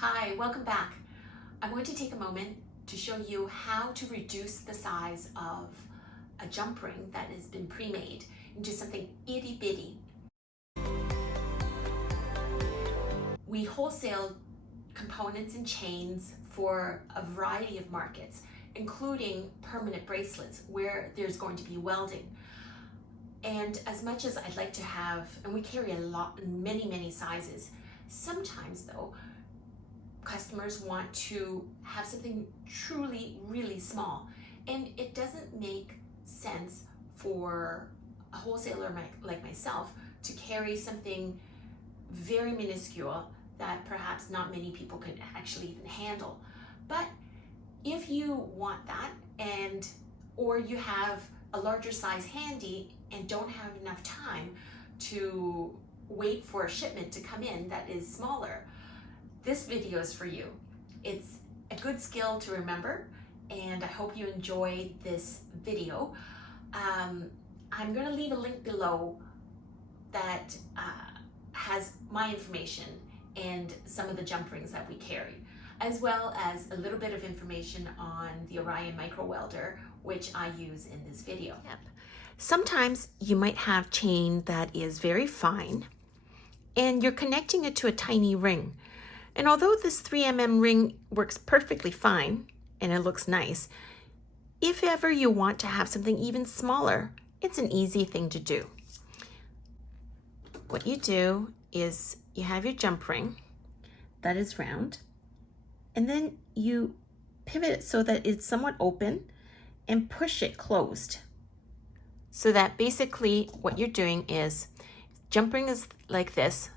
Hi, welcome back. I'm going to take a moment to show you how to reduce the size of a jump ring that has been pre-made into something itty bitty. We wholesale components and chains for a variety of markets, including permanent bracelets where there's going to be welding. And as much as I'd like to have, and we carry a lot, many sizes, sometimes though, customers want to have something truly really small, and it doesn't make sense for a wholesaler like myself to carry something very minuscule that perhaps not many people could actually even handle. But if you want that, or you have a larger size handy and don't have enough time to wait for a shipment to come in that is smaller, this video is for you. It's a good skill to remember, and I hope you enjoy this video. I'm going to leave a link below that has my information and some of the jump rings that we carry, as well as a little bit of information on the Orion micro welder, which I use in this video. Sometimes you might have chain that is very fine and you're connecting it to a tiny ring. And although this 3mm ring works perfectly fine and it looks nice, if ever you want to have something even smaller, it's an easy thing to do. What you do is you have your jump ring that is round, and then you pivot it so that it's somewhat open and push it closed. So that basically what you're doing is, jump ring is like this,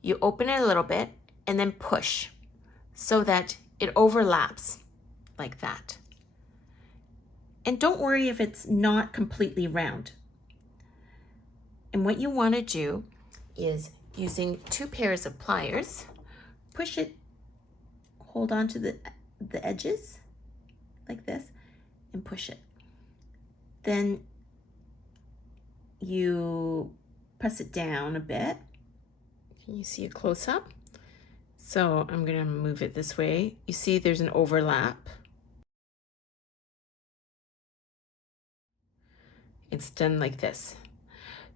you open it a little bit and then push so that it overlaps like that. And don't worry if it's not completely round. And what you want to do is, using 2 pairs of pliers, push it, hold on to the edges like this and push it. Then you press it down a bit. Can you see a close up? So I'm going to move it this way. You see there's an overlap. It's done like this.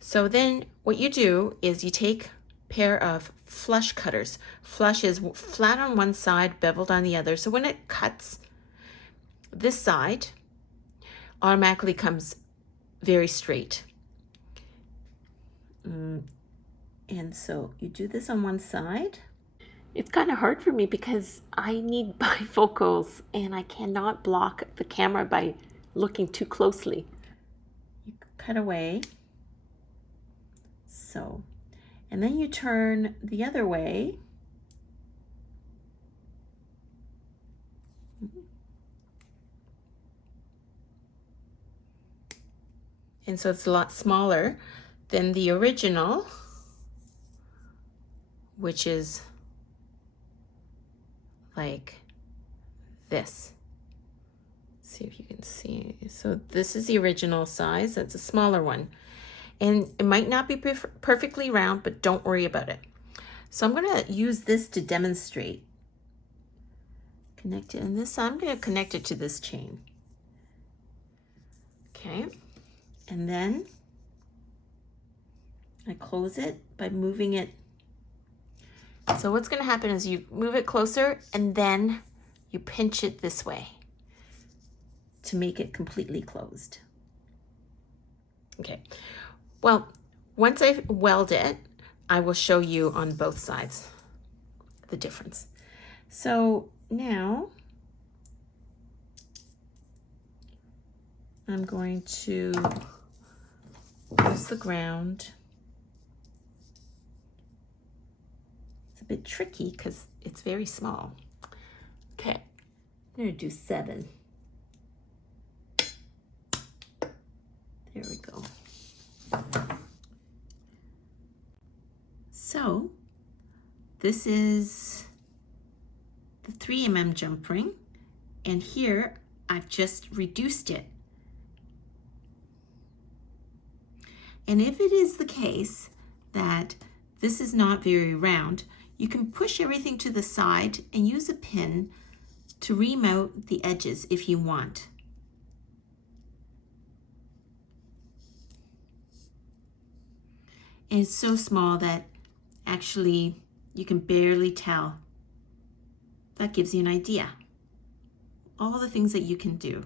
So then what you do is you take a pair of flush cutters. Flush is flat on one side, beveled on the other. So when it cuts, this side automatically comes very straight. And so you do this on one side. It's kind of hard for me because I need bifocals and I cannot block the camera by looking too closely. You cut away. So, and then you turn the other way. And so it's a lot smaller than the original, which is like this. See if you can see. So this is the original size. That's a smaller one. And it might not be perfectly round, but don't worry about it. So I'm going to use this to demonstrate. Connect it, and this, I'm going to connect it to this chain. Okay. And then I close it by moving it. So what's going to happen is you move it closer and then you pinch it this way to make it completely closed. Okay. Well, once I weld it, I will show you on both sides the difference. So now I'm going to use the ground. It's a bit tricky because it's very small. Okay, I'm going to do 7. There we go. So this is the 3mm jump ring, and here I've just reduced it. And if it is the case that this is not very round, You can push everything to the side and use a pin to remount the edges if you want. And it's so small that actually you can barely tell. That gives you an idea. All the things that you can do.